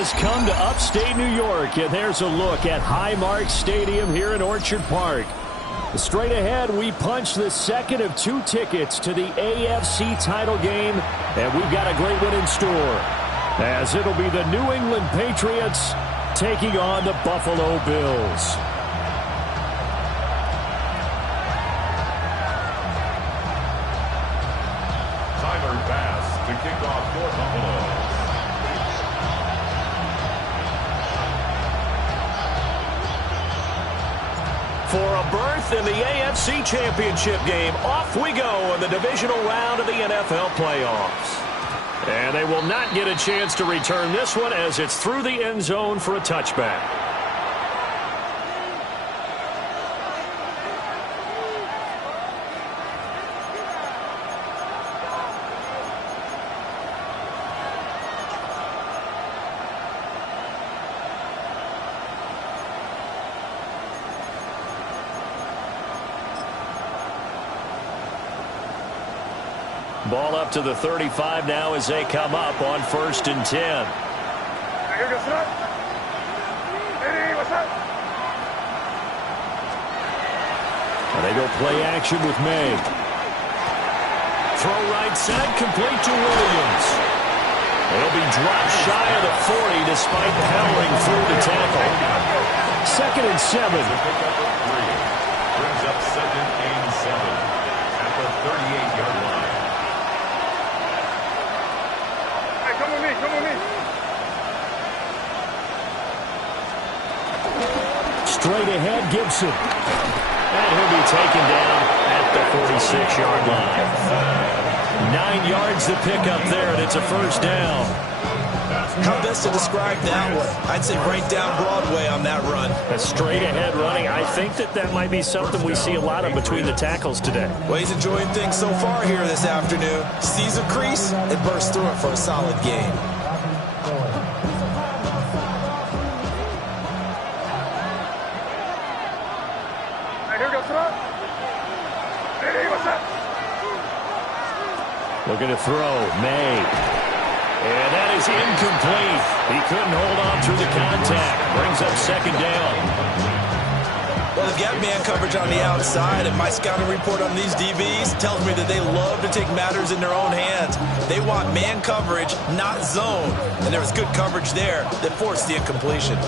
has come to upstate New York, and there's a look at Highmark Stadium here in Orchard Park. Straight ahead, we punch the second of 2 tickets to the AFC title game, and we've got a great one in store, as it'll be the New England Patriots taking on the Buffalo Bills. To kick off for Buffalo. For a berth in the AFC Championship game, off we go in the divisional round of the NFL playoffs. And they will not get a chance to return this one as it's through the end zone for a touchback. Ball up to the 35 now as they come up on 1st and 10. And they go play action with May. Throw right side, complete to Williams. It'll be dropped shy of the 40 despite powering through the tackle. 2nd and 7. Brings up 2nd and 7 at the 38-yard line. Come on, me. Straight ahead, Gibson. And he'll be taken down at the 46-yard line. 9 yards to pick up there, and it's a 1st down. How best to describe that one? I'd say right down Broadway on that run. A straight ahead running. I think that might be something we see a lot of between the tackles today. Well, he's enjoying things so far here this afternoon. Sees a crease and bursts through it for a solid game. Looking to throw, May. And that is incomplete. He couldn't hold on through the contact. Brings up 2nd down. Well, they've got man coverage on the outside, and my scouting report on these DBs tells me that they love to take matters in their own hands. They want man coverage, not zone. And there was good coverage there that forced the incompletion.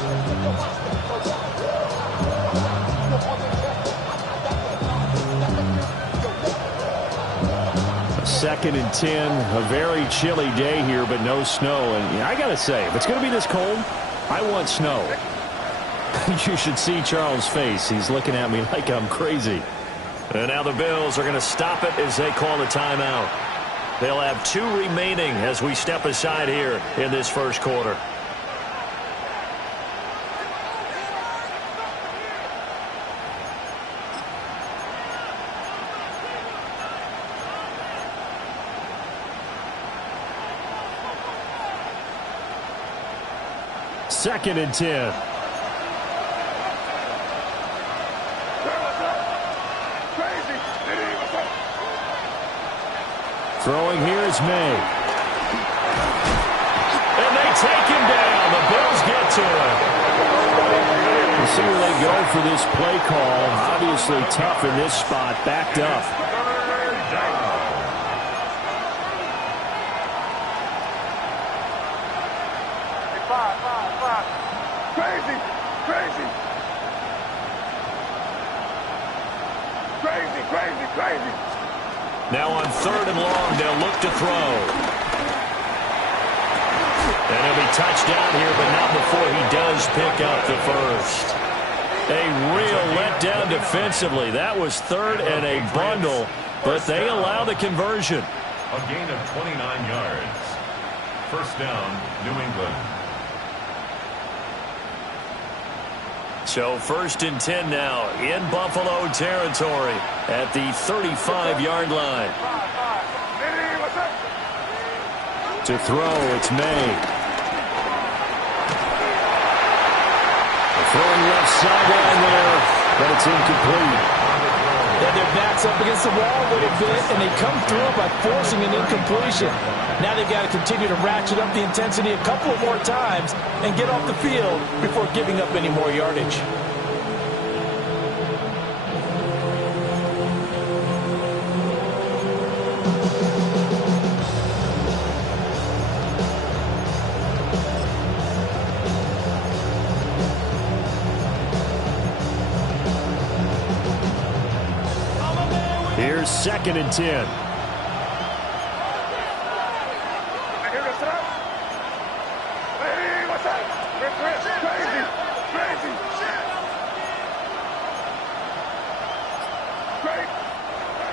2nd and 10, a very chilly day here, but no snow. And I got to say, if it's going to be this cold, I want snow. You should see Charles' face. He's looking at me like I'm crazy. And now the Bills are going to stop it as they call the timeout. They'll have 2 remaining as we step aside here in this 1st quarter. Second and 10. Throwing here is May. And they take him down. The Bills get to him. We'll see where they go for this play call. Obviously tough in this spot. Backed up. Crazy. Now on 3rd and long, they'll look to throw. And he'll be touched down here, but not before he does pick up the 1st. A real letdown defensively. That was 3rd and a bundle, but they allow the conversion. A gain of 29 yards. 1st down, New England. So 1st and 10 now in Buffalo territory at the 35-yard line. To throw, it's May. Throwing left sideline there, but it's incomplete. Yeah, their back's up against the wall a little bit, and they come through by forcing an incompletion. Now they've got to continue to ratchet up the intensity a couple of more times and get off the field before giving up any more yardage. Here's 2nd and 10. I hear the sound. Hey, what's that? Crazy.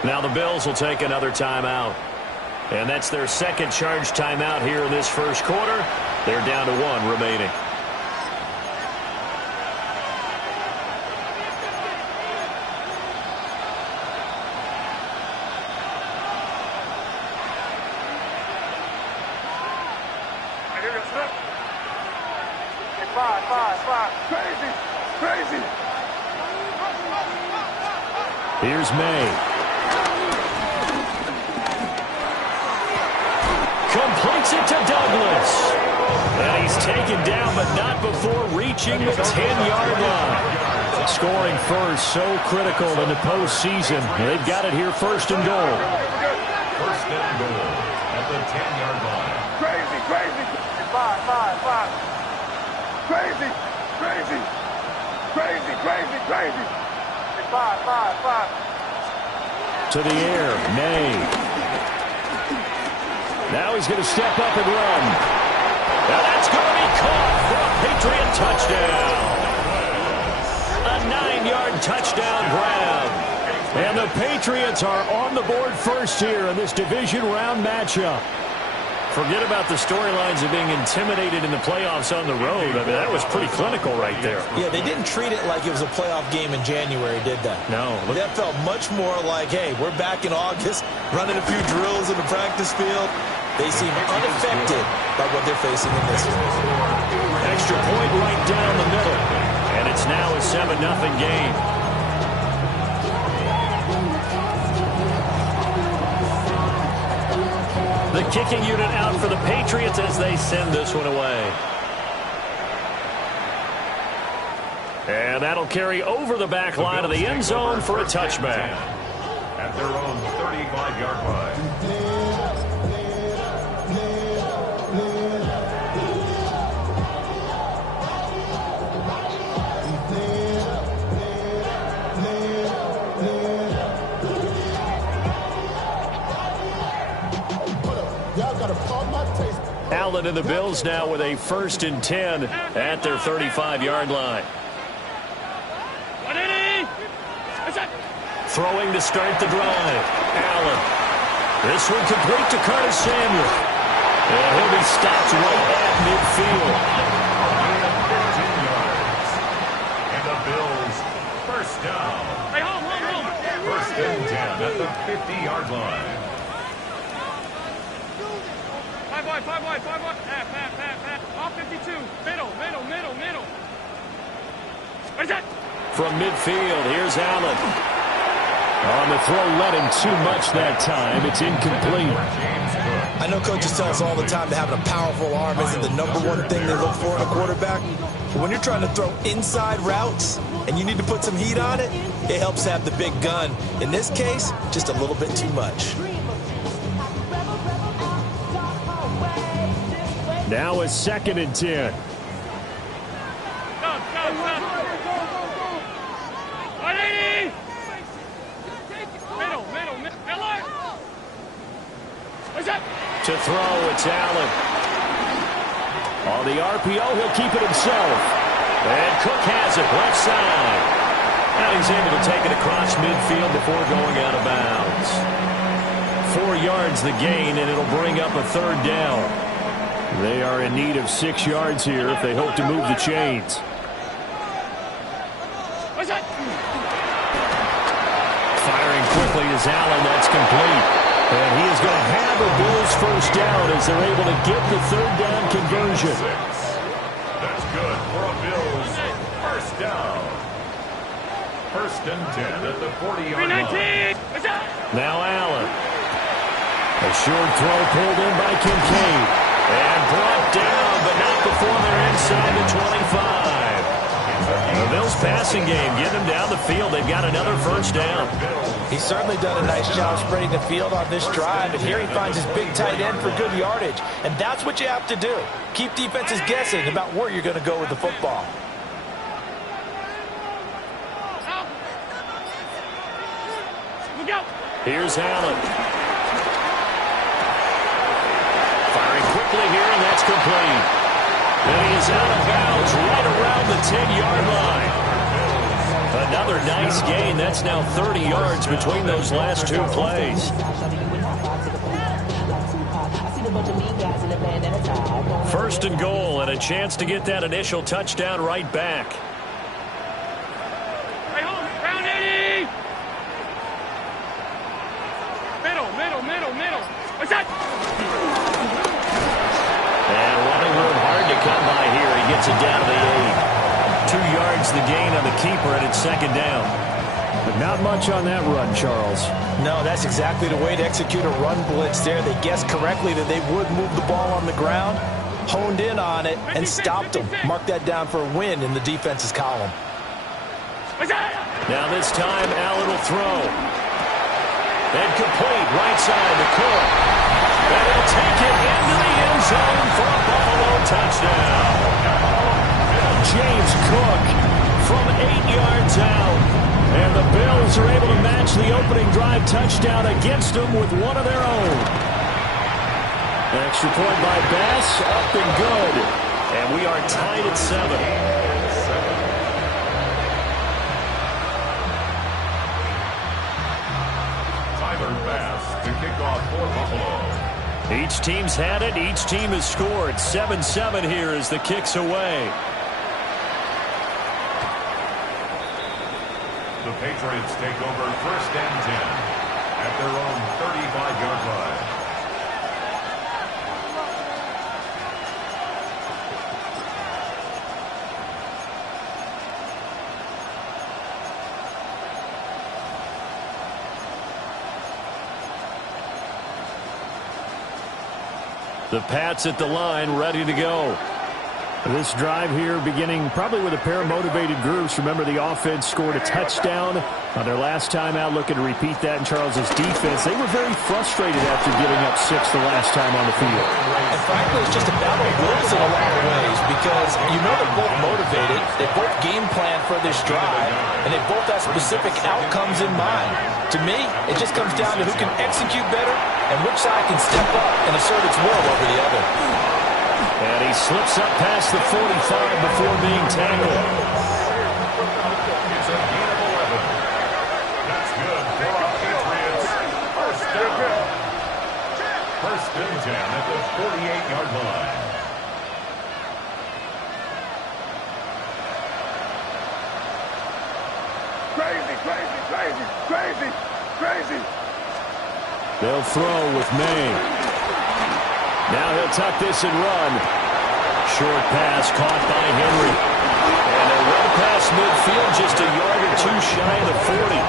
Now the Bills will take another timeout. And that's their second charge timeout here in this first quarter. They're down to 1 remaining. Crazy. Here's May. Completes it to Douglas. And he's taken down, but not before reaching the 10-yard line. Scoring first, so critical in the postseason. They've got it here, 1st and goal. 1st and goal at the 10-yard line. Crazy. 5. To the air, May. Now he's going to step up and run. Now that's going to be caught for a Patriot touchdown. A 9-yard touchdown grab. And the Patriots are on the board first here in this division round matchup. Forget about the storylines of being intimidated in the playoffs on the road. I mean, that was pretty clinical right there. Yeah, they didn't treat it like it was a playoff game in January, did they? No. That felt much more like, hey, we're back in August, running a few drills in the practice field. They seem unaffected by what they're facing in this one. Extra point right down the middle. And it's now a 7-0 game. The kicking unit out for the Patriots as they send this one away. And that'll carry over the back line of the end zone for a touchback. At their own 35-yard line. Allen and the Bills now with a 1st and 10 at their 35-yard line. Throwing to start the drive. Allen. This one complete to Curtis Samuel. And he'll be stopped right at midfield. 15 yards. And the Bills, 1st down. 1st and 10 at the 50-yard line. 5 wide. Half. Off 52. Middle. What is that? From midfield, here's Allen. On the throw, led him too much that time. It's incomplete. I know coaches tell us all the time that having a powerful arm isn't the #1 thing they look for in a quarterback. But when you're trying to throw inside routes and you need to put some heat on it, it helps have the big gun. In this case, just a little bit too much. Now a 2nd and 10. To throw, it's Allen. On the RPO, he'll keep it himself. And Cook has it, left side. And he's able to take it across midfield before going out of bounds. 4 yards the gain, and it'll bring up a 3rd down. They are in need of 6 yards here if they hope to move the chains. Firing quickly is Allen. That's complete. And he is going to have a Bills 1st down as they're able to get the 3rd down conversion. That's good for a Bills 1st down. First and 10 at the 40-yard line. Now Allen. A short throw pulled in by Kincaid. And brought down, but not before they're inside the 25. The Bills passing game, getting them down the field. They've got another first down. He's certainly done a nice job spreading the field on this drive, and here he finds his big tight end for good yardage. And that's what you have to do. Keep defenses guessing about where you're going to go with the football. Here's Allen. Firing quickly here, and that's complete. And he is out of bounds right around the 10-yard line. Another nice gain. That's now 30 yards between those last two plays. First and goal, and a chance to get that initial touchdown right back. Middle. What's that? And running room hard to come by here. He gets it down to the 8. 2 yards the gain on the keeper, and it's second down. But not much on that run, Charles. No, that's exactly the way to execute a run blitz there. They guessed correctly that they would move the ball on the ground, honed in on it, and stopped them. Mark that down for a win in the defense's column. Now this time, Allen will throw. And complete, right side to Cook. And he'll take it into the end zone for a Buffalo touchdown. James Cook from 8 yards out. And the Bills are able to match the opening drive touchdown against them with one of their own. Extra point by Bass, up and good. And we are tied at 7. To kick off for Buffalo. Each team's had it. Each team has scored. 7-7 here as the kick's away. The Patriots take over first and 10 at their own 35-yard line. The Pats at the line, ready to go. This drive here beginning probably with a pair of motivated groups. Remember, the offense scored a touchdown on their last time out, looking to repeat that in Charles's defense. They were very frustrated after giving up 6 the last time on the field. And frankly, it's just a battle of wills in a lot of ways because you know they're both motivated, they both game plan for this drive, and they both have specific outcomes in mind. To me, it just comes down to who can execute better and which side can step up and assert its will over the other. And he slips up past the 45 before being tackled. It's a gain of 11. That's good for our Patriots. First down. First and 10 at the 48-yard line. Crazy. They'll throw with May. Now he'll tuck this and run. Short pass caught by Henry. And a run past midfield just a yard or two shy of the 40.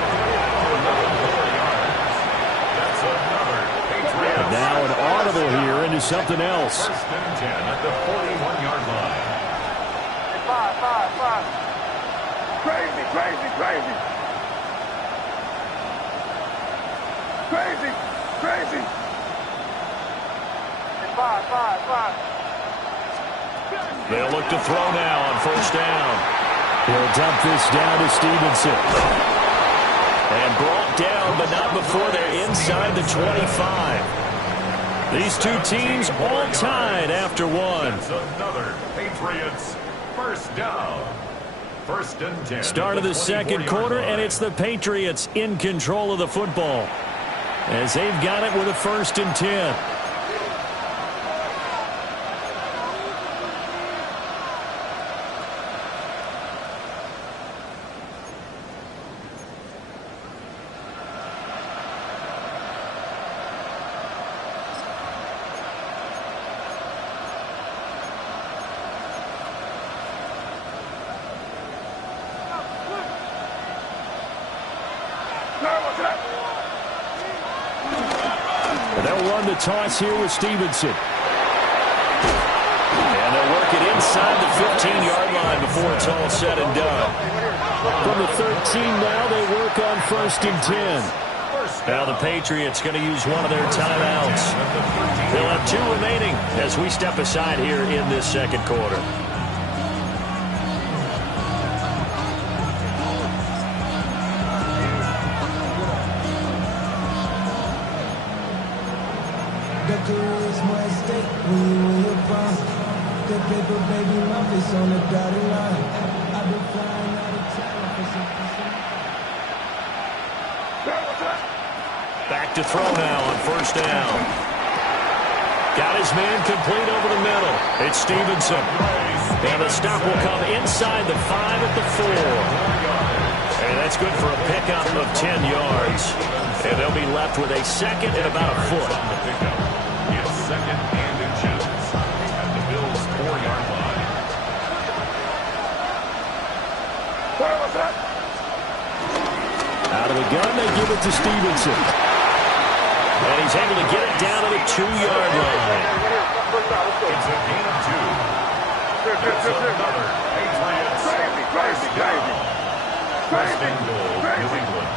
That's another Patriots. And now an audible here into something else. First and 10 at the 41-yard line. Five. Crazy. Five. They'll look to throw now on first down. He'll dump this down to Stevenson. And brought down, but not before they're inside the 25. These two teams all tied after one. That's another Patriots first down. First and 10. Start of the second quarter, and it's the Patriots in control of the football as they've got it with a first and 10. on the toss here with Stevenson. And they'll work it inside the 15-yard line before it's all said and done. From the 13 now, they work on 1st and 10. Now the Patriots going to use one of their timeouts. They'll have 2 remaining as we step aside here in this second quarter. Back to throw now on 1st down. Got his man complete over the middle. It's Stevenson. And the stop will come inside the 5 at the 4. And that's good for a pickup of 10 yards. And they'll be left with a second and about a foot. It's second and inches at the Bills' 4-yard line. Where was that? Out of the gun, they give it to Stevenson. And he's able to get it down to the 2-yard line. It's a gain of 2. It's another Patriots. Crazy. First and goal, New England.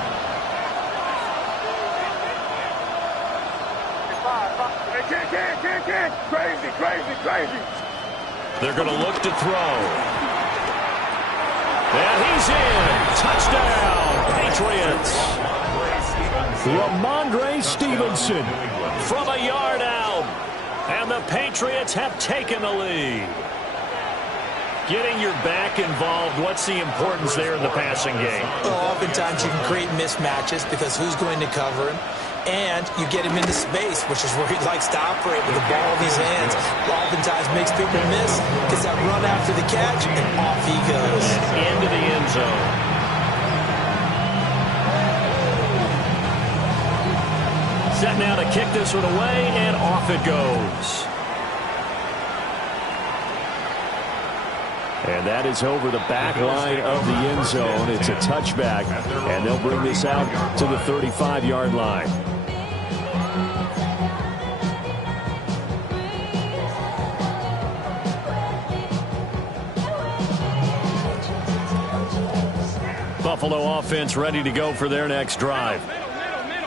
Can't. Crazy. They're going to look to throw. And he's in. Touchdown, Patriots. Ramondre Stevenson from a yard out. And the Patriots have taken the lead. Getting your back involved, what's the importance there in the passing game? Well, oftentimes you can create mismatches because who's going to cover him? And you get him into space, which is where he likes to operate with the ball in his hands. Oftentimes makes people miss, gets that run after the catch, and off he goes. Into the end zone. Set now to kick this one away, and off it goes. And that is over the back line of the end zone. It's a touchback, and they'll bring this out to the 35-yard line. Buffalo offense ready to go for their next drive.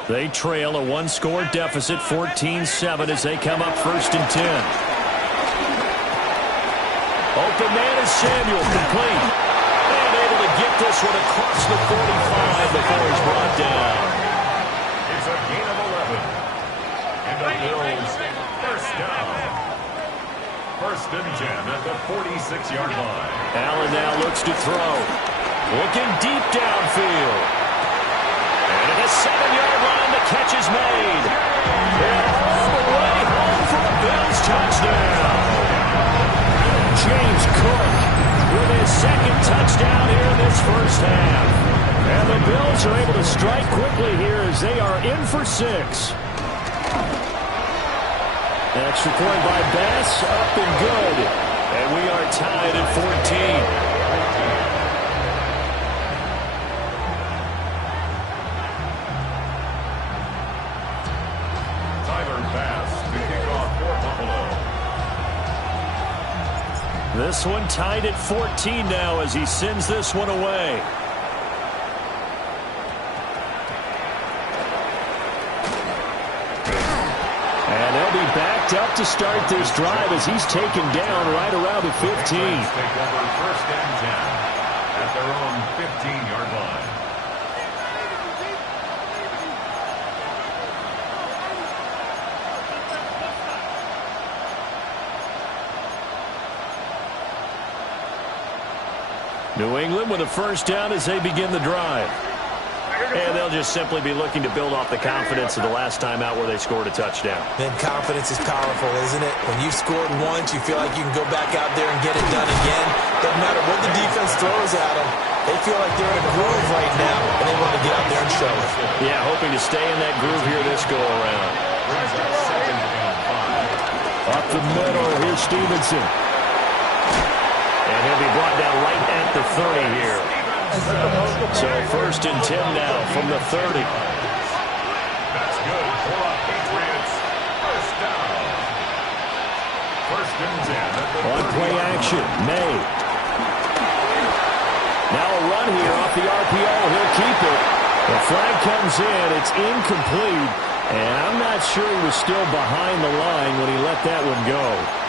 They trail a 1-score deficit, 14-7, as they come up 1st and 10. Open man is Samuel, complete. And able to get this one across the 45 before he's brought down. It's a gain of 11. And the Bills, 1st down. 1st and 10 at the 46-yard line. Allen now looks to throw. Looking deep downfield. And at the 7-yard line, the catch is made. And all the way home for a Bills touchdown. James Cook with his 2nd touchdown here in this 1st half. And the Bills are able to strike quickly here as they are in for 6. Extra point by Bass, up and good. And we are tied at 14. This one tied at 14 now as he sends this one away. And they'll be backed up to start this drive as he's taken down right around the 15. Take over 1st and 10 at their own 15-yard line. New England with a 1st down as they begin the drive. And they'll just simply be looking to build off the confidence of the last time out where they scored a touchdown. Then confidence is powerful, isn't it? When you've scored once, you feel like you can go back out there and get it done again. Doesn't matter what the defense throws at them. They feel like they're in a groove right now, and they want to get out there and show it. Yeah, hoping to stay in that groove here this go-around. Up the middle, here's Stevenson. And he'll be brought down right at the 30 here. So 1st and 10 now from the 30. That's good for the Patriots. and 10 at the On play action, May. Now a run here off the RPO. He'll keep it. The flag comes in. It's incomplete. And I'm not sure he was still behind the line when he let that one go.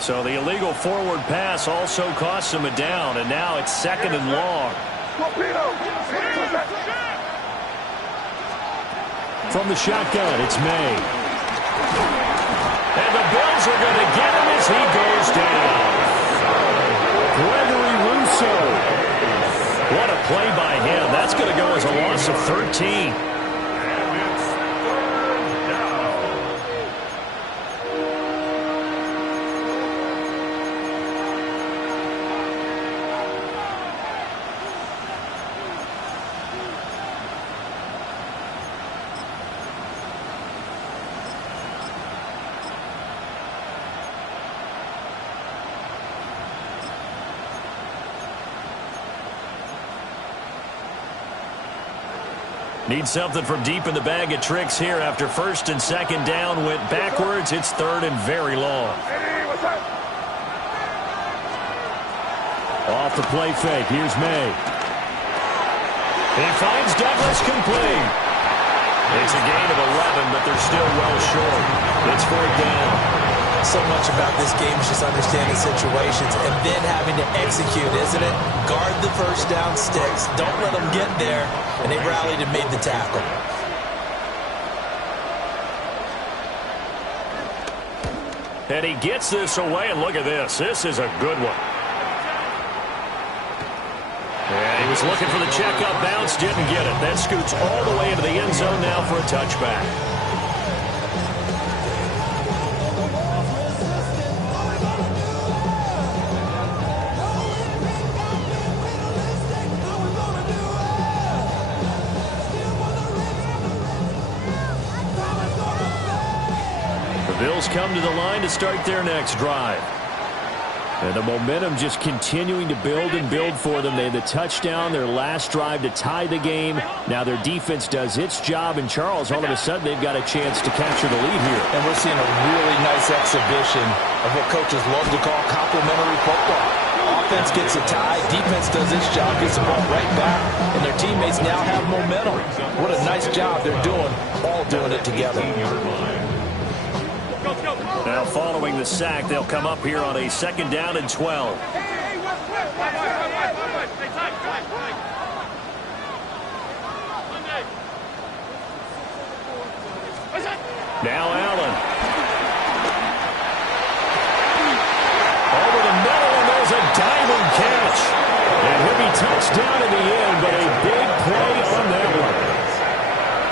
So the illegal forward pass also costs him a down, and now it's 2nd and long. From the shotgun, it's May. And the Bills are going to get him as he goes down. Gregory Rousseau. What a play by him. That's going to go as a loss of 13. Need something from deep in the bag of tricks here after 1st and 2nd down went backwards. It's 3rd and very long. Off the play fake. Here's May. He finds Douglas complete. It's a gain of 11, but they're still well short. It's 4th down. So much about this game is just understanding situations and then having to execute, isn't it? Guard the first down sticks. Don't let them get there. And they rallied and made the tackle. And he gets this away, and look at this. This is a good one. And he was looking for the checkup bounce, didn't get it. That scoots all the way into the end zone now for a touchback. Bills come to the line to start their next drive. And the momentum just continuing to build and build for them. They had the touchdown, their last drive to tie the game. Now their defense does its job, and Charles, all of a sudden, they've got a chance to capture the lead here. And we're seeing a really nice exhibition of what coaches love to call complementary football. Offense gets a tie, defense does its job, gets the ball right back, and their teammates now have momentum. What a nice job they're doing, all doing it together. Now following the sack, they'll come up here on a 2nd down and 12. Now Allen. Over the middle, and there's a diamond catch. And he'll be touchdown in the end, but a big play on that one.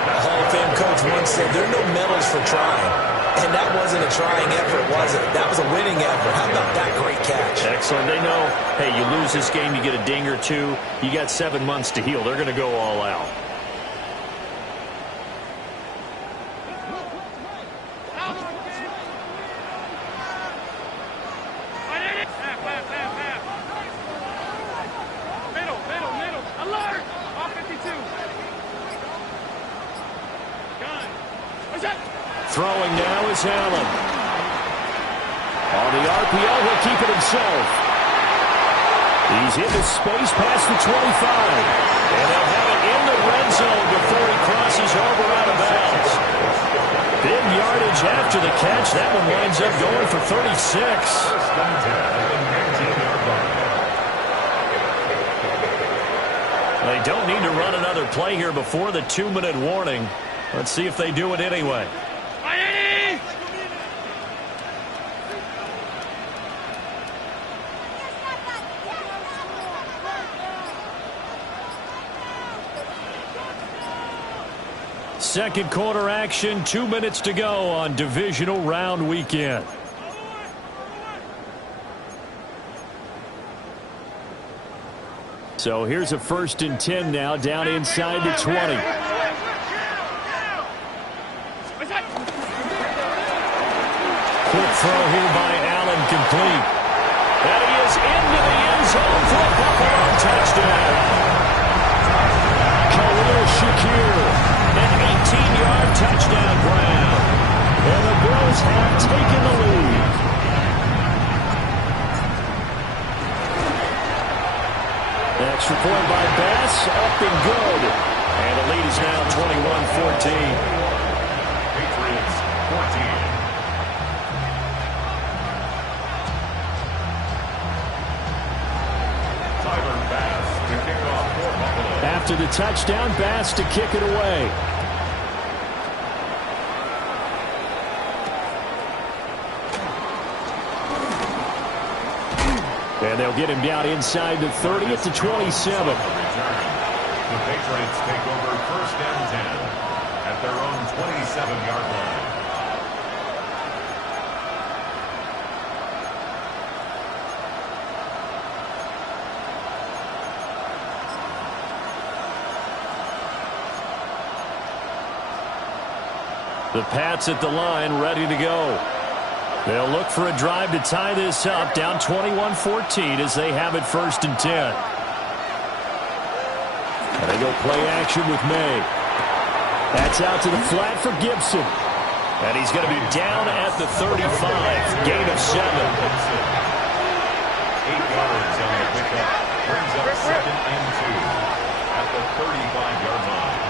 A Hall of Fame coach once said there are no medals for trying. And that wasn't a trying effort, was it? That was a winning effort. How about that great catch? Excellent. They know, hey, you lose this game, you get a ding or two. You got 7 months to heal. They're going to go all out. Throwing now is Allen. On the RPO, he'll keep it himself. He's into space past the 25. And they'll have it in the red zone before he crosses over out of bounds. Big yardage after the catch. That one winds up going for 36. They don't need to run another play here before the 2-minute warning. Let's see if they do it anyway. Second quarter action, 2 minutes to go on divisional round weekend. So here's a 1st and 10 now, down inside the 20. Quick throw here by Allen, complete. And he is into the end zone for a Buffalo touchdown. Khalil Shakir, an 18-yard touchdown grab. And the Bills have taken the lead. Extra point by Bass, up and good. And the lead is now 21-14. Patriots 14. After the touchdown, Bass to kick it away. And they'll get him down inside the 30 at the 27. The Patriots take over 1st and 10 at their own 27-yard line. The Pats at the line, ready to go. They'll look for a drive to tie this up, down 21-14 as they have it 1st and 10. And they go play action with May. That's out to the flat for Gibson. And he's going to be down at the 35, gain of 7. 8 yards on the pickup, brings up 2nd and 2 at the 35-yard line.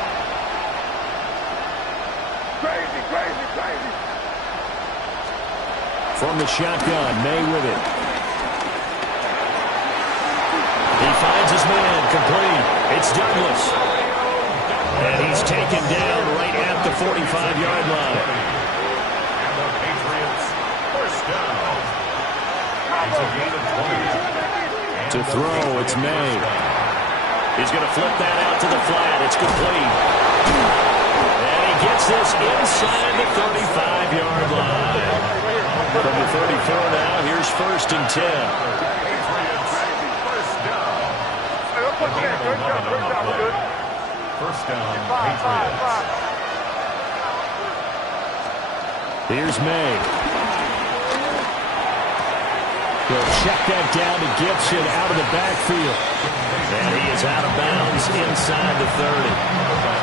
Crazy, crazy, crazy. From the shotgun, May with it. He finds his man, complete. It's Douglas. And he's taken down right at the 45-yard line. And the Patriots, 1st down. It's a gain of 20. To throw, it's May. He's going to flip that out to the flat. It's complete. And he gets this inside the 35-yard line. From the 34 now, here's 1st and 10. Patriots, 1st down. First down, Patriots. Here's May. He'll check that down to Gibson out of the backfield. And he is out of bounds inside the 30.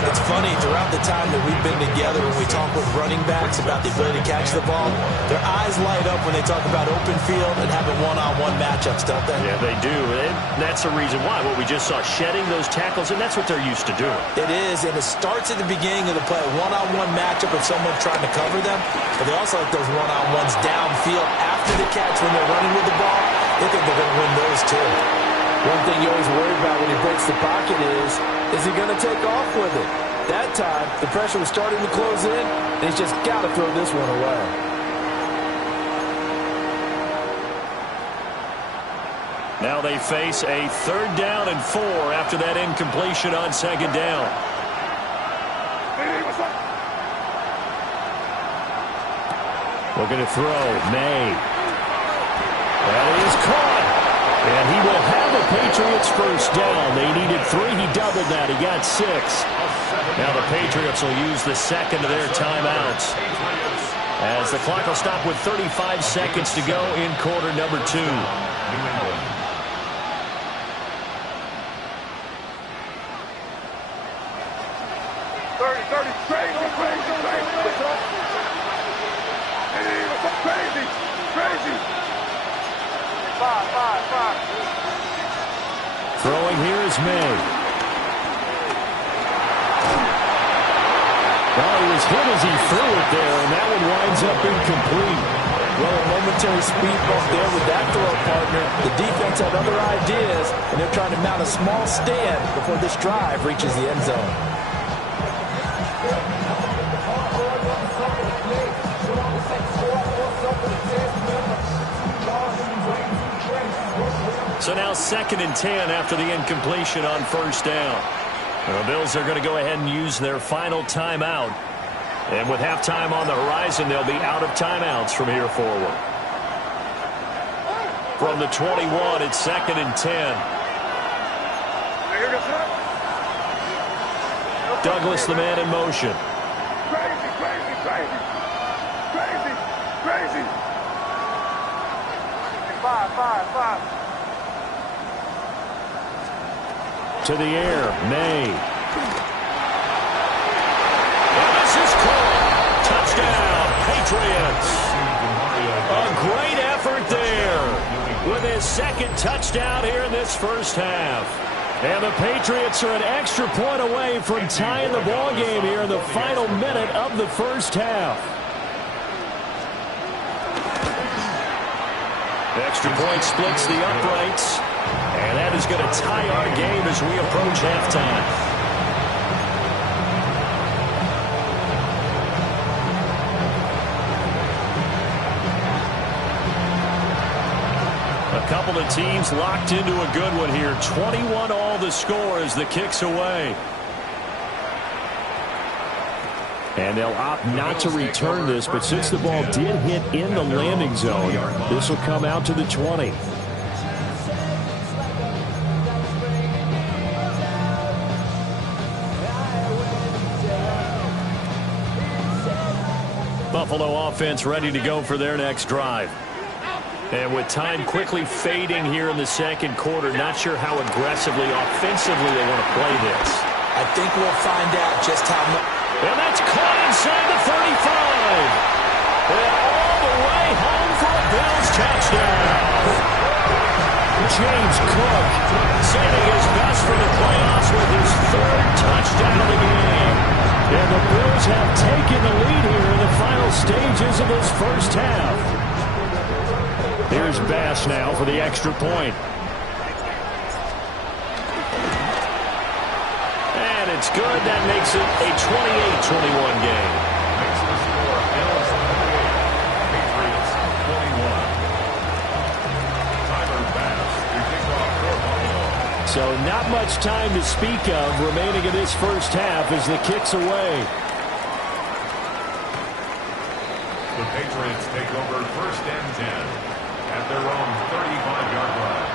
It's funny, throughout the time that we've been together, when we talk with running backs about the ability to catch the ball, their eyes light up when they talk about open field and having one-on-one matchups, don't they? Yeah, they do. And that's the reason why. What we just saw, shedding those tackles, and that's what they're used to doing. It is, and it starts at the beginning of the play, one-on-one matchup of someone trying to cover them, but they also like those one-on-ones downfield after the catch when they're running with the ball. They think they're going to win those too. One thing you always worry about when he breaks the pocket is he going to take off with it? That time, the pressure was starting to close in, and he's just got to throw this one away. Now they face a 3rd down and 4 after that incompletion on 2nd down. Looking to throw, May. That is caught. And he will have a Patriots 1st down. They needed 3. He doubled that. He got 6. Now the Patriots will use the 2nd of their timeouts, as the clock will stop with 35 seconds to go in quarter number 2. New England. Throwing here is May. Well, he was hit as he threw it there, and that one winds up incomplete. Well, a momentary speed bump there with that throw partner. The defense had other ideas, and they're trying to mount a small stand before this drive reaches the end zone. So now 2nd and 10 after the incompletion on 1st down. The Bills are going to go ahead and use their final timeout. And with halftime on the horizon, they'll be out of timeouts from here forward. From the 21, it's 2nd and 10. Douglas, the man in motion. Crazy, crazy, crazy. Crazy, crazy. 5. To the air, May. And this is caught. Touchdown, Patriots. A great effort there with his second touchdown here in this first half. And the Patriots are an extra point away from tying the ball game here in the final minute of the first half. Extra point splits the uprights. And that is going to tie our game as we approach halftime. A couple of teams locked into a good one here. 21 all the score as the kick's away. And they'll opt not to return this, but since the ball did hit in the landing zone, this will come out to the 20. Buffalo offense ready to go for their next drive. And with time quickly fading here in the second quarter, not sure how aggressively, offensively they want to play this. I think we'll find out just how much. And that's caught inside the 35. And all the way home for a Bills touchdown. James Cook saving his best for the playoffs with his third touchdown of the game. And the Bills have taken the lead here in the final stages of this first half. Here's Bass now for the extra point. And it's good. That makes it a 28-21 game. Makes the score Bills 28, Patriots 21. Tyler Bass to kick off for Buffalo. So not much time to speak of remaining in this first half as the kick's away. The Patriots take over first and 10 at their own 35-yard line.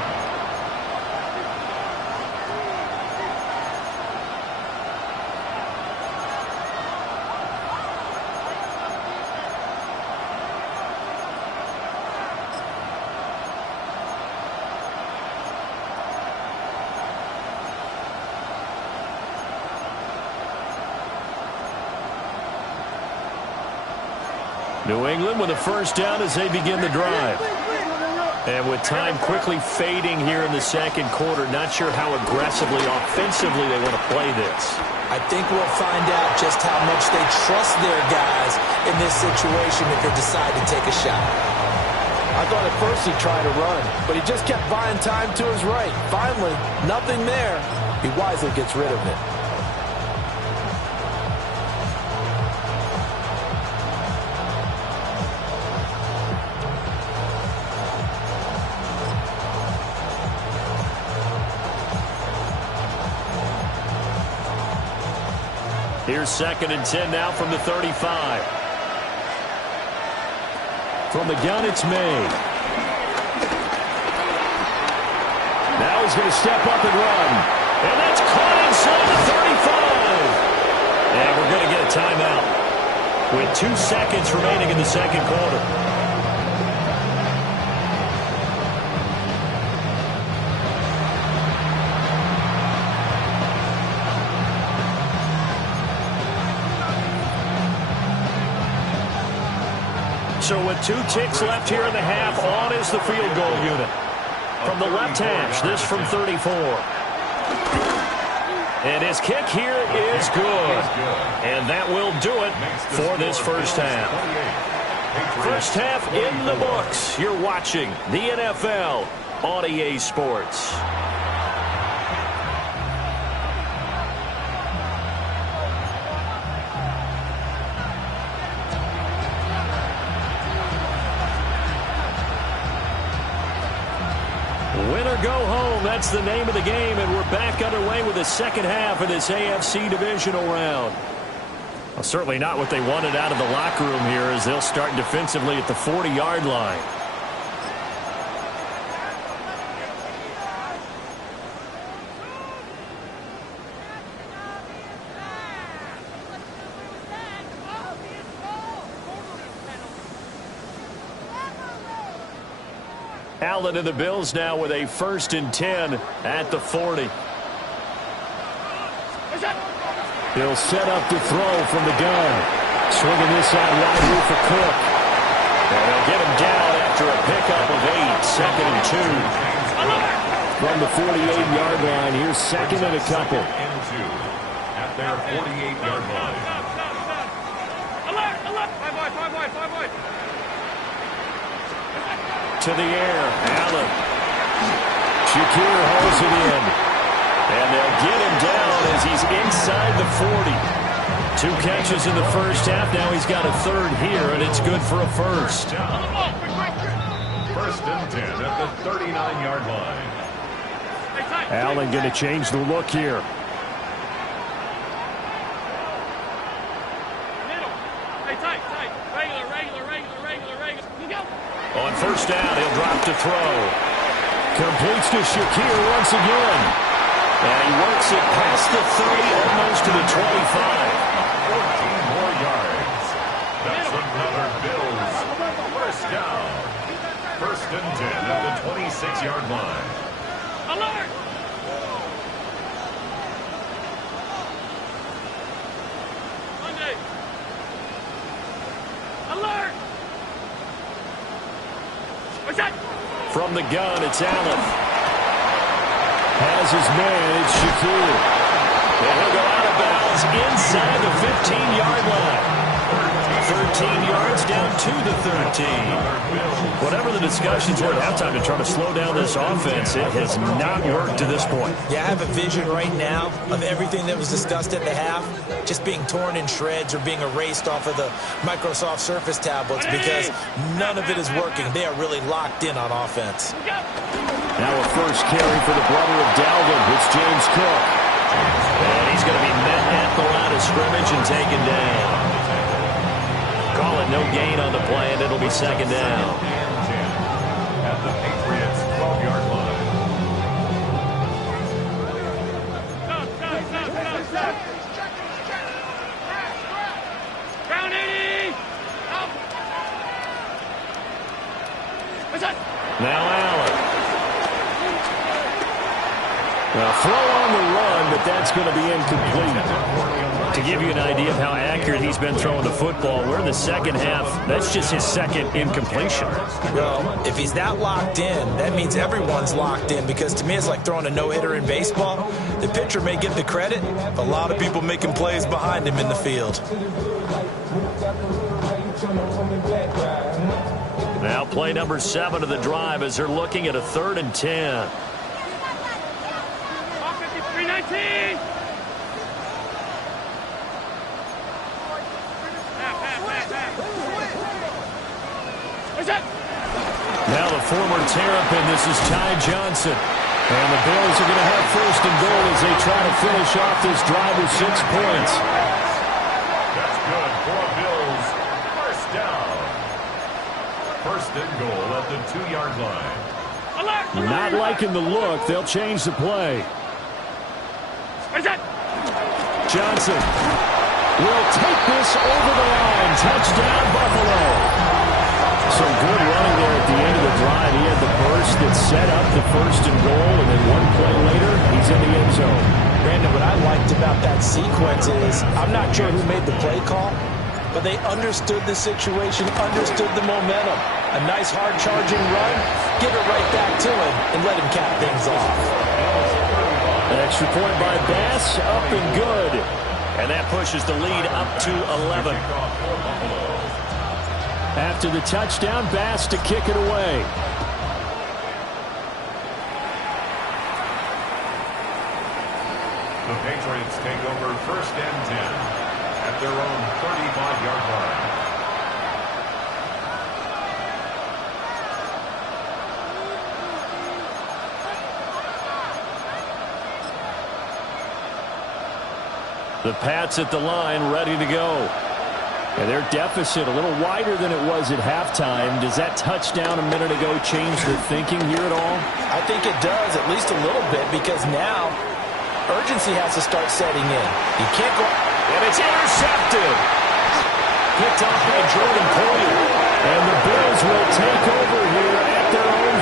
New England with a first down as they begin the drive. And with time quickly fading here in the second quarter, not sure how aggressively, offensively they want to play this. I think we'll find out just how much they trust their guys in this situation if they decide to take a shot. I thought at first he'd try to run, but he just kept buying time to his right. Finally, nothing there. He wisely gets rid of it. Here's second and 10 now from the 35. From the gun, it's May. Now he's going to step up and run. And that's caught inside the 35. And we're going to get a timeout with 2 seconds remaining in the second quarter. So with 2 ticks left here in the half, on is the field goal unit. From the left hash, this from 34. And his kick here is good. And that will do it for this first half. First half in the books. You're watching the NFL on EA Sports. Win or go home, that's the name of the game, and we're back underway with the second half of this AFC Divisional round. Well, certainly not what they wanted out of the locker room here as they'll start defensively at the 40-yard line. Allen and the Bills now with a 1st and 10 at the 40. He'll set up to throw from the gun. Swinging this out wide here for Cook. And they'll get him down after a pickup of 8. 2nd and 2. From the 48-yard line, here's 2nd and a couple. At their 48-yard line. To the air, Allen. Shakir holds it in. And they'll get him down as he's inside the 40. 2 catches in the first half. Now he's got a 3rd here, and it's good for a 1st. 1st and 10 at the 39-yard line. Allen going to change the look here. On 1st down, he'll drop to throw. Completes to Shakir once again. And he works it past the 30, almost to the 25. 14 more yards. That's another Bills 1st down. 1st and 10 at the 26-yard line. Alert! Monday. Alert! What's that? From the gun, it's Allen. Has his man, it's Shakir. And he'll go out of bounds inside the 15-yard line. 13 yards down to the 13. Whatever the discussions were at halftime to try to slow down this offense, it has not worked to this point. Yeah, I have a vision right now of everything that was discussed at the half just being torn in shreds or being erased off of the Microsoft Surface tablets because none of it is working. They are really locked in on offense. Now a 1st carry for the brother of Dalvin. It's James Cook. And he's going to be met at the line of scrimmage and taken down. Call it no gain on the play, and it'll be 2nd down. At the Patriots 12-yard line. Down 80! Up! What's that? Now Allen. Well, throw on the run, but that's going to be incomplete. To give you an idea of how accurate he's been throwing the football, we're in the 2nd half. That's just his 2nd incompletion. Well, if he's that locked in, that means everyone's locked in because to me it's like throwing a no-hitter in baseball. The pitcher may get the credit, a lot of people making plays behind him in the field. Now play number 7 of the drive as they're looking at a 3rd and 10. 53-19! Now the former Terrapin, this is Ty Johnson. And the Bills are going to have 1st and goal as they try to finish off this drive with 6 points. That's good for Bills. 1st down. 1st and goal at the 2-yard line. Alert! Not liking the look. They'll change the play. Johnson will take this over the line. Touchdown, Buffalo. Some good running there at the end of the drive. He had the burst that set up the 1st and goal, and then one play later, he's in the end zone. Brandon, what I liked about that sequence is I'm not sure who made the play call, but they understood the situation, understood the momentum. A nice hard charging run, give it right back to him, and let him cap things off. An extra point by Bass, up and good. And that pushes the lead up to 11. After the touchdown, Bass to kick it away. The Patriots take over 1st and 10 at their own 35-yard line. The Pats at the line, ready to go. And their deficit a little wider than it was at halftime. Does that touchdown a minute ago change the thinking here at all? I think it does, at least a little bit, because now urgency has to start setting in. You can't go... And it's intercepted. Picked off by Jordan Poyer. And the Bills will take over here at their own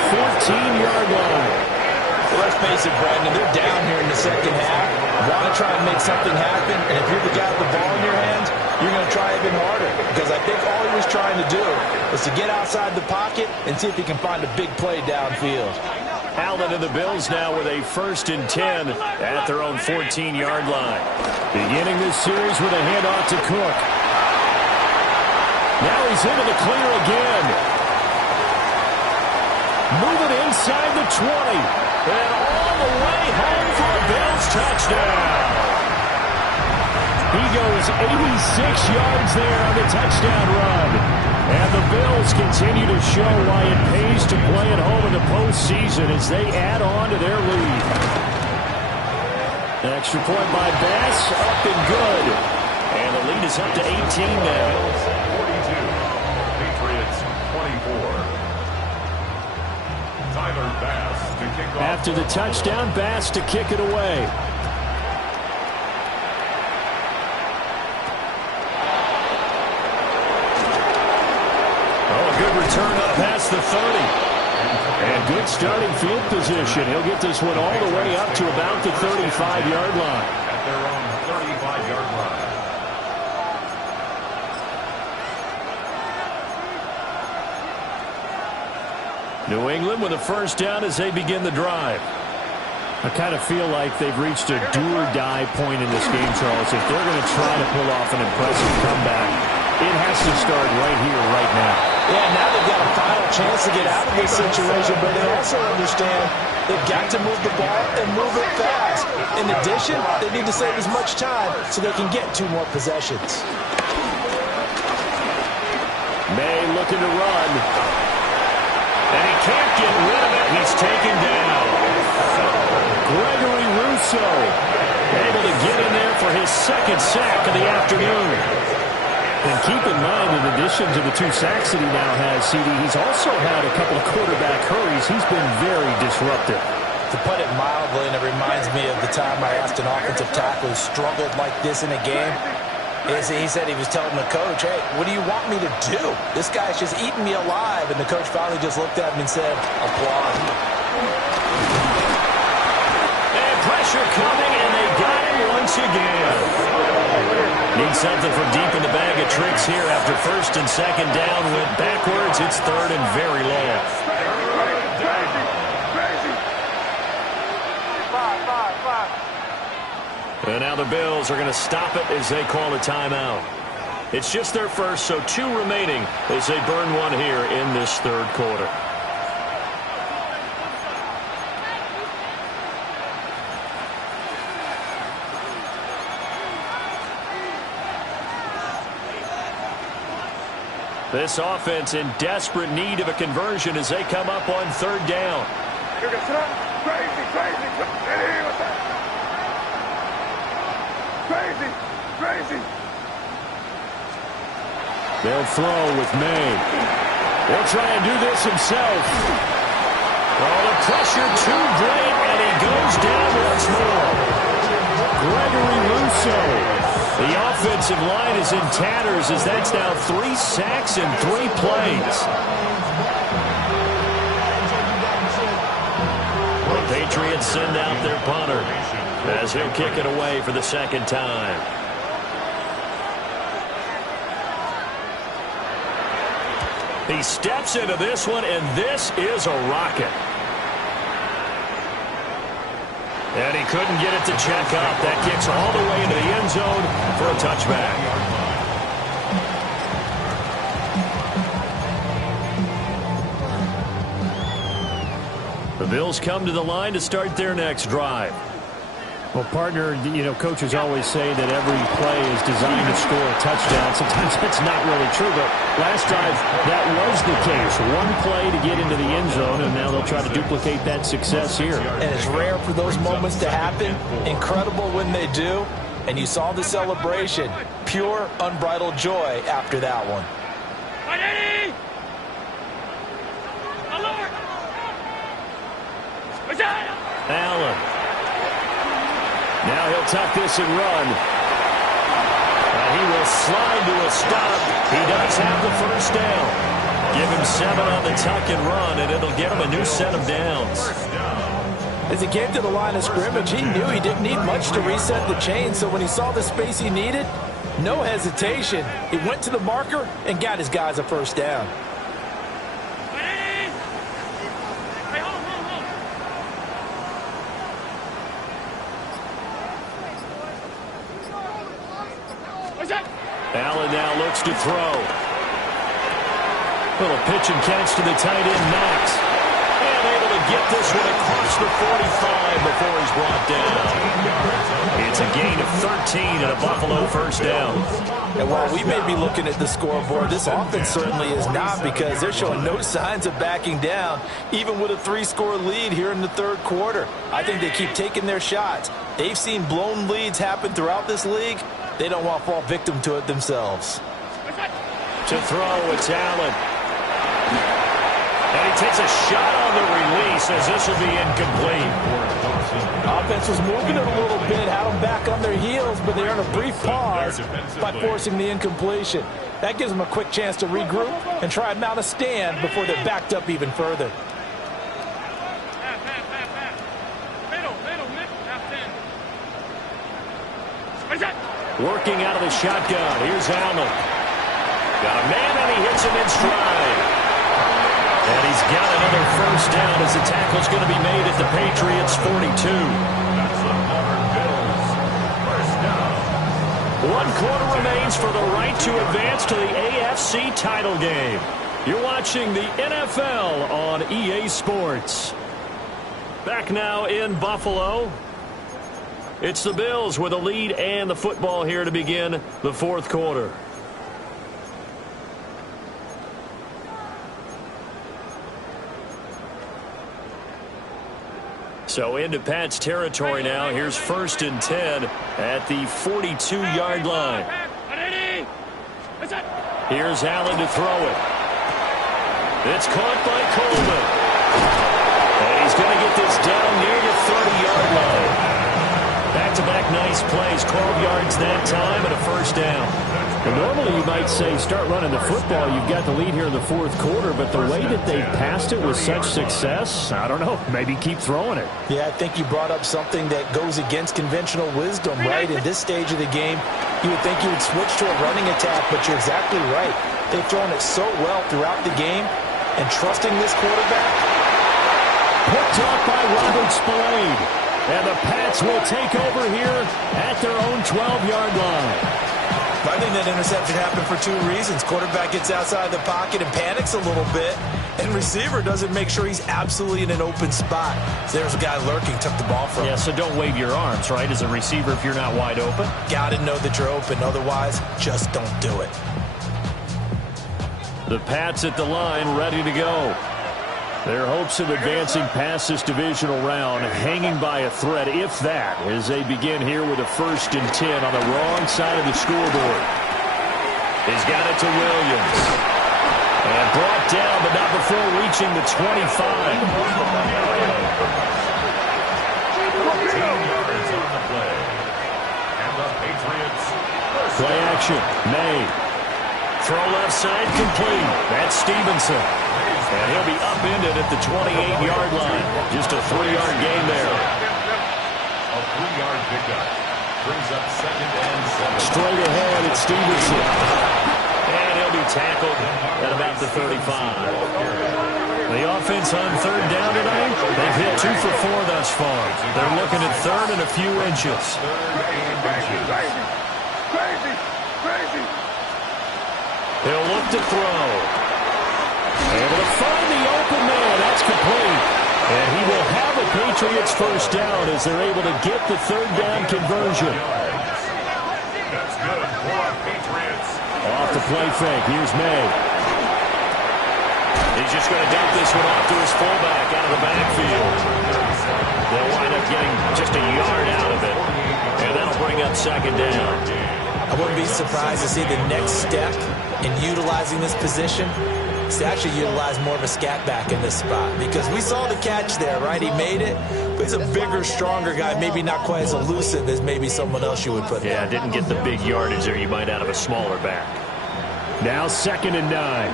face it, Brandon, they're down here in the second half. Want to try and make something happen, and if you're the guy with the ball in your hands, you're going to try even harder, because I think all he was trying to do was to get outside the pocket and see if he can find a big play downfield. Allen and the Bills now with a 1st and 10 at their own 14-yard line. Beginning this series with a handoff to Cook. Now he's into the clear again. Moving inside the 20. And all the way home for a Bills touchdown. He goes 86 yards there on the touchdown run. And the Bills continue to show why it pays to play at home in the postseason as they add on to their lead. An extra point by Bass, up and good. And the lead is up to 18 now. 42, Patriots 24. Tyler Bass to kick off. After the touchdown, Bass to kick it away. Good return up past the 30. And good starting field position. He'll get this one all the way up to about the 35-yard line. At their own 35-yard line. New England with a 1st down as they begin the drive. I kind of feel like they've reached a do-or-die point in this game, Charles. If they're going to try to pull off an impressive comeback, it has to start right here, right now. Yeah, now they've got a final chance to get out of this situation, but they also understand they've got to move the ball and move it fast. In addition, they need to save as much time so they can get 2 more possessions. May looking to run. And he can't get rid of it. He's taken down. Gregory Rousseau able to get in there for his 2nd sack of the afternoon. And keep in mind, in addition to the 2 sacks that he now has, CD, he's also had a couple of quarterback hurries. He's been very disruptive. To put it mildly, and it reminds me of the time I asked an offensive tackle who struggled like this in a game. He said he was telling the coach, hey, what do you want me to do? This guy's just eating me alive. And the coach finally just looked at him and said, applaud. And pressure coming, and they got him once again. Need something from deep in the bag of tricks here after 1st and 2nd down. Went backwards. It's 3rd and very long. And now the Bills are going to stop it as they call a timeout. It's just their first, so 2 remaining as they burn one here in this 3rd quarter. This offense in desperate need of a conversion as they come up on 3rd down. They'll throw with May. He'll try and do this himself. Oh, the pressure too great, and he goes down once more. Gregory Rousseau. The offensive line is in tatters as that's now 3 sacks in 3 plays. The Patriots send out their punter as he'll kick it away for the 2nd time. He steps into this one, and this is a rocket. And he couldn't get it to check up. That kicks all the way into the end zone for a touchback. The Bills come to the line to start their next drive. Well, partner, you know, coaches always say that every play is designed to score a touchdown. Sometimes that's not really true, but last drive, that was the case. 1 play to get into the end zone, and now they'll try to duplicate that success here. And it's rare for those moments to happen. Incredible when they do. And you saw the celebration. Pure, unbridled joy after that one. Allen. Now he'll tuck this and run. He will slide to a stop. He does have the 1st down. Give him 7 on the tuck and run, and it'll get him a new set of downs. As he came to the line of scrimmage, he knew he didn't need much to reset the chain, so when he saw the space he needed, no hesitation. He went to the marker and got his guys a first down. Allen now looks to throw. Little pitch and catch to the tight end, Max. And able to get this one across the 45 before he's brought down. It's a gain of 13 and a Buffalo first down. And while we may be looking at the scoreboard, this offense certainly is not, because they're showing no signs of backing down, even with a 3-score lead here in the third quarter. I think they keep taking their shots. They've seen blown leads happen throughout this league. They don't want to fall victim to it themselves. To throw, it's Allen. And he takes a shot on the release as this will be incomplete. Offense was moving it a little bit, had them back on their heels, but they earned a brief pause by forcing the incompletion. That gives them a quick chance to regroup and try and mount a stand before they're backed up even further. Working out of the shotgun. Here's Allen. Got a man, and he hits him in stride. And he's got another first down as the tackle's going to be made at the Patriots' 42. That's the Auburn Bills. First down. 1 quarter remains for the right to advance to the AFC title game. You're watching the NFL on EA Sports. Back now in Buffalo. It's the Bills with a lead and the football here to begin the fourth quarter. So into Pat's territory now. Here's 1st and 10 at the 42-yard line. Here's Allen to throw it. It's caught by Coleman. And he's going to get this down near the 30-yard line. Back-to-back nice plays, 12 yards that time and a first down. Well, normally you might say start running the football. You've got the lead here in the fourth quarter, but the way that they passed it with such success, I don't know, maybe keep throwing it. Yeah, I think you brought up something that goes against conventional wisdom, right? In this stage of the game, you would think you would switch to a running attack, but you're exactly right. They've thrown it so well throughout the game, and trusting this quarterback. Picked off by Robert Spillane. And the Pats will take over here at their own 12-yard line. I think that interception happened for 2 reasons. Quarterback gets outside the pocket and panics a little bit, and receiver doesn't make sure he's absolutely in an open spot. So there's a guy lurking, took the ball from him. Yeah, so don't wave your arms, right, as a receiver if you're not wide open. Got to know that you're open. Otherwise, just don't do it. The Pats at the line, ready to go. Their hopes of advancing past this divisional round hanging by a thread, if that, as they begin here with a 1st and 10 on the wrong side of the scoreboard. He's got it to Williams. And brought down, but not before reaching the 25. 15 yards on the play. And the Patriots. Play action. May. Throw left side complete. That's Stevenson. And he'll be upended at the 28-yard line. Just a 3-yard gain there. A 3-yard pickup. Brings up 2nd and 7. Straight ahead, it's Stevenson. And he'll be tackled at about the 35. The offense on 3rd down tonight, they've hit 2 for 4 thus far. They're looking at 3rd and a few inches. He'll look to throw. Able to find the open man. That's complete. And he will have a Patriots first down as they're able to get the 3rd down conversion. That's good for Patriots. Off the play fake. Here's May. He's just going to dump this one off to his fullback out of the backfield. They'll wind up getting just a yard out of it. And that'll bring up 2nd down. I wouldn't be surprised to see the next step in utilizing this position is to actually utilize more of a scat back in this spot, because we saw the catch there, right? He made it, but he's a bigger, stronger guy, maybe not quite as elusive as maybe someone else you would put there. Yeah, didn't get the big yardage there you might out of a smaller back. Now 2nd and 9.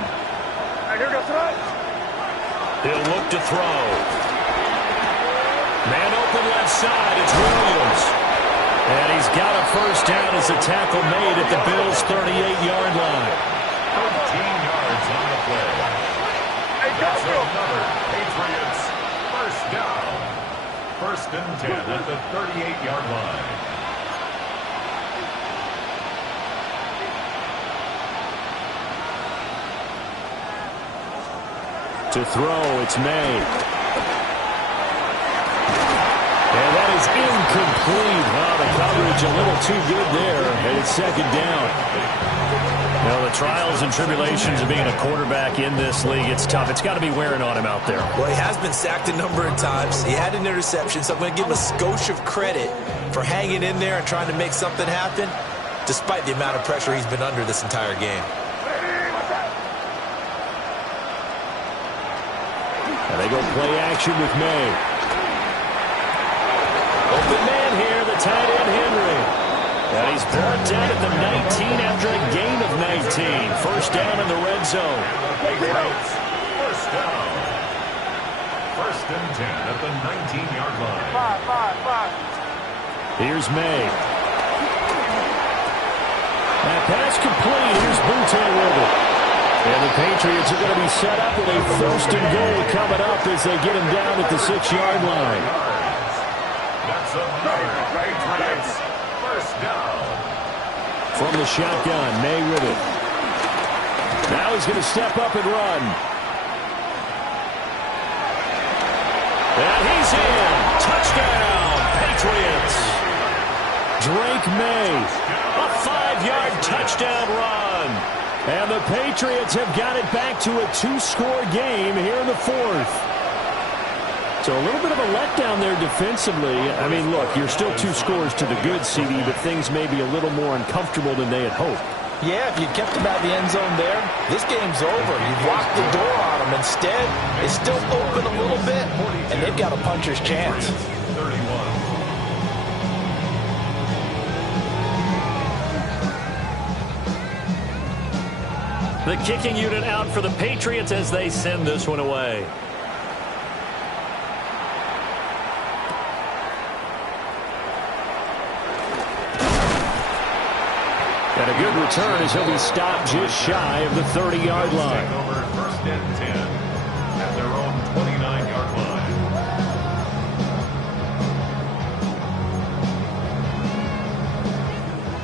He'll look to throw. Man open left side. It's Williams. And he's got a first down as a tackle made at the Bills' 38-yard line. 13 yards on the play. That's another Patriots first down. First and 10 at the 38-yard line. To throw, it's May. And that is incomplete. Oh, the coverage a little too good there, and it's second down. Well, the trials and tribulations of being a quarterback in this league, it's tough. It's got to be wearing on him out there. Well, he has been sacked a number of times. He had an interception, so I'm going to give him a skosh of credit for hanging in there and trying to make something happen, despite the amount of pressure he's been under this entire game. And they go play action with May. Open man here, the tight end Henry. And he's brought down at the 19 after a gain of 19. First down in the red zone. First down. First and 10 at the 19-yard line. Here's May. That pass complete. Here's Boutte with it. And the Patriots are going to be set up with a first and goal coming up as they get him down at the 6-yard line. That's another Patriots first down. From the shotgun, May with it. Now he's going to step up and run. And he's in. Touchdown, Patriots. Drake May, a 5-yard touchdown run. And the Patriots have got it back to a 2-score game here in the fourth. So a little bit of a letdown there defensively. I mean, look, you're still 2 scores to the good, CD, but things may be a little more uncomfortable than they had hoped. Yeah, if you kept them out of the end zone there, this game's over. You've locked the door on them. Instead, it's still open a little bit, and they've got a puncher's chance. 31. The kicking unit out for the Patriots as they send this one away. And a good return as he'll be stopped just shy of the 30-yard line. Over first and 10 at their own 29-yard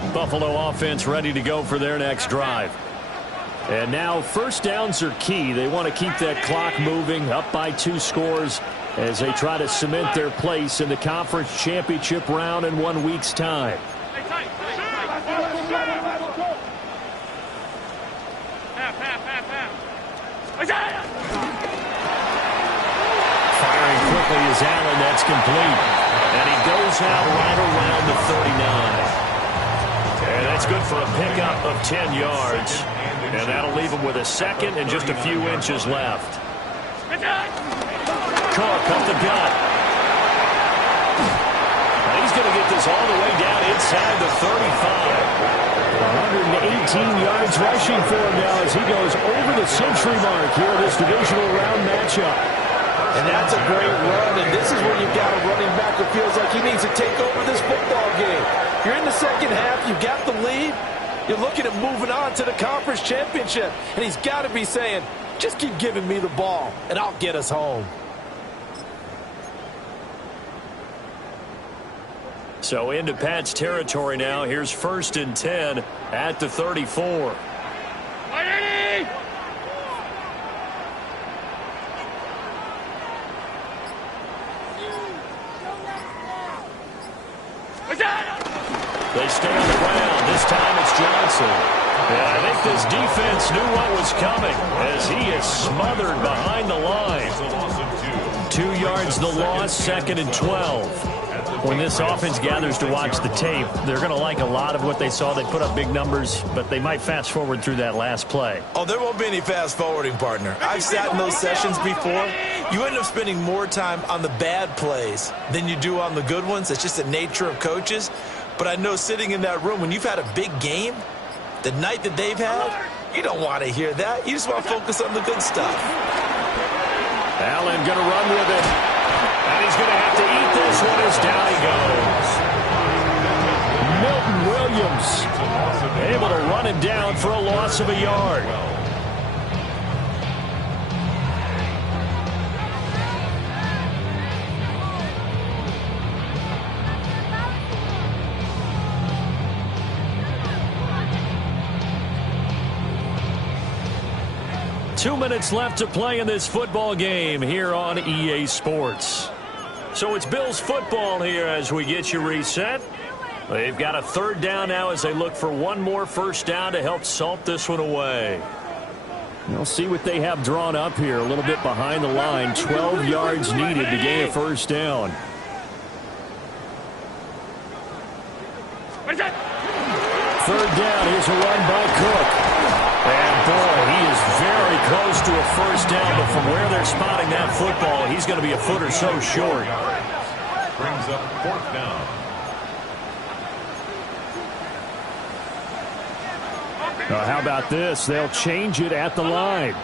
line. Buffalo offense ready to go for their next drive. And now first downs are key. They want to keep that clock moving, up by 2 scores as they try to cement their place in the conference championship round in 1 week's time. Firing quickly is Allen. That's complete. And he goes out right around the 39. And that's good for a pickup of 10 yards. And that'll leave him with a second and just a few inches left. Cook up the gut. And he's going to get this all the way down inside the 35. 118 yards rushing for him now as he goes over the century mark here in this divisional round matchup. And that's a great run, and this is where you've got a running back who feels like he needs to take over this football game. You're in the second half, you've got the lead, you're looking at moving on to the conference championship, and he's got to be saying, just keep giving me the ball, and I'll get us home. So into Pat's territory now. Here's first and 10 at the 34. They stay on the ground. This time it's Johnson. And I think this defense knew what was coming as he is smothered behind the line. 2 yards the loss, second and 12. When this offense gathers to watch the tape, they're going to like a lot of what they saw. They put up big numbers, but they might fast forward through that last play. Oh, there won't be any fast forwarding, partner. I've sat in those sessions before. You end up spending more time on the bad plays than you do on the good ones. It's just the nature of coaches. But I know sitting in that room, when you've had a big game, the night that they've had, you don't want to hear that. You just want to focus on the good stuff. Allen going to run with it. And he's going to have to eat this one as down he goes. Milton Williams able to run it down for a loss of a yard. Two minutes left to play in this football game here on EA Sports. So it's Bills football here as we get you reset. They've got a third down now as they look for one more first down to help salt this one away. We'll see what they have drawn up here. A little bit behind the line. 12 yards needed to gain a first down. Third down. Here's a run by Cook. And boy, he is very close to a first down, but from where they're spotting that football, he's going to be a foot or so short. Brings up fourth down. How about this? They'll change it at the line.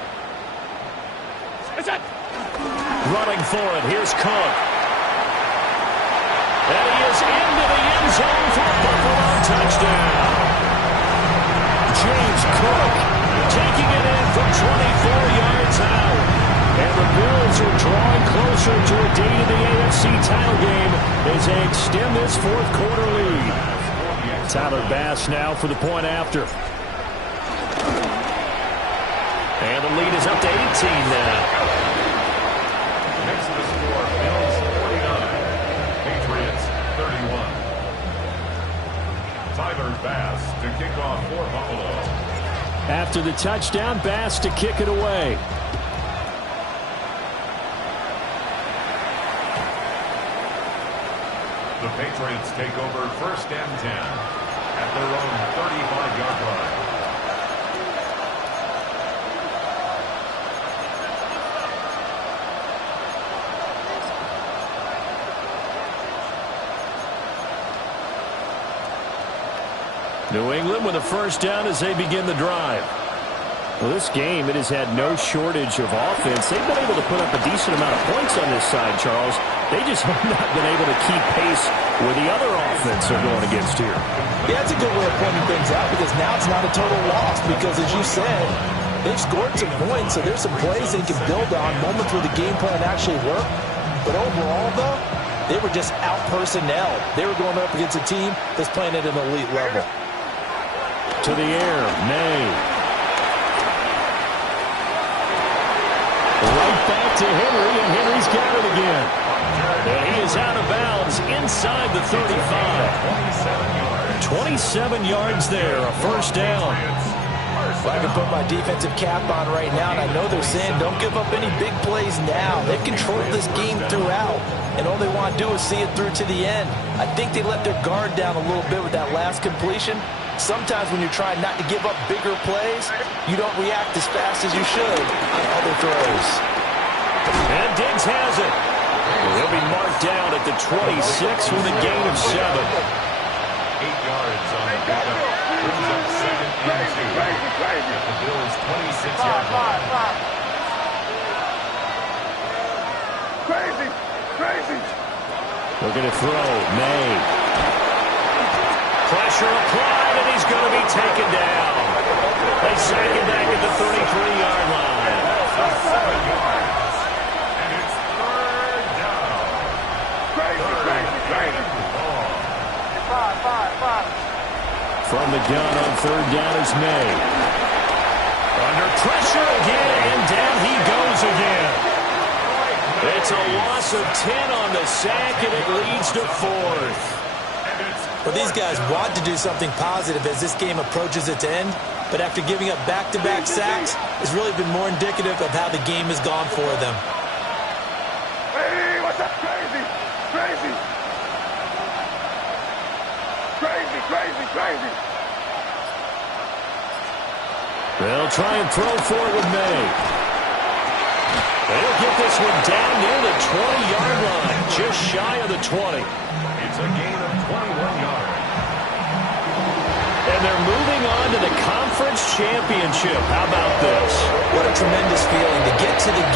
Running for it. Here's Cook. And he is into the end zone for a Buffalo touchdown. James Cook taking it in from 24 yards out. And the Bills are drawing closer to a date in the AFC title game as they extend this fourth quarter lead. Tyler Bass now for the point after. And the lead is up to 18 now. Next to the score, Bills 49, Patriots 31. Tyler Bass to kick off for Buffalo. After the touchdown, Bass to kick it away. The Patriots take over first and 10 at their own 35-yard line. New England with a first down as they begin the drive. Well, this game, it has had no shortage of offense. They've been able to put up a decent amount of points on this side, Charles. They just have not been able to keep pace with the other offense they're going against here. Yeah, that's a good way of pointing things out because now it's not a total loss because, as you said, they've scored some points, so there's some plays they can build on, moments where the game plan actually worked. But overall, though, they were just out-personnel. They were going up against a team that's playing at an elite level. To the air, May. Right back to Henry, and Henry's got it again. And he is out of bounds inside the 35. 27 yards there, a first down. If I can put my defensive cap on right now, and I know they're saying don't give up any big plays now. They've controlled this game throughout, and all they want to do is see it through to the end. I think they let their guard down a little bit with that last completion. Sometimes when you're trying not to give up bigger plays, you don't react as fast as you should on other throws. And Diggs has it. He'll be marked down at the 26 with a gain of 7. 8 yards on the pickup. Brings up second and 2 at the Bills' 26-yard line. Crazy. Looking to throw. May. Pressure applied, and he's going to be taken down. They sack him back at the 33-yard line. 7 yards. And it's third down. Crazy. Five. From the gun on third down is May. Under pressure again, and down he goes again. It's a loss of 10 on the sack, and it leads to fourth. Well, these guys want to do something positive as this game approaches its end, but after giving up back-to-back sacks, it's really been more indicative of how the game has gone for them. Hey, what's up? Crazy. They'll try and throw for it with May. They'll get this one down near the 20-yard line, just shy of the 20. It's a gain of 21 yards. And they're moving on to the conference championship. How about this? What a tremendous feeling to get to the game.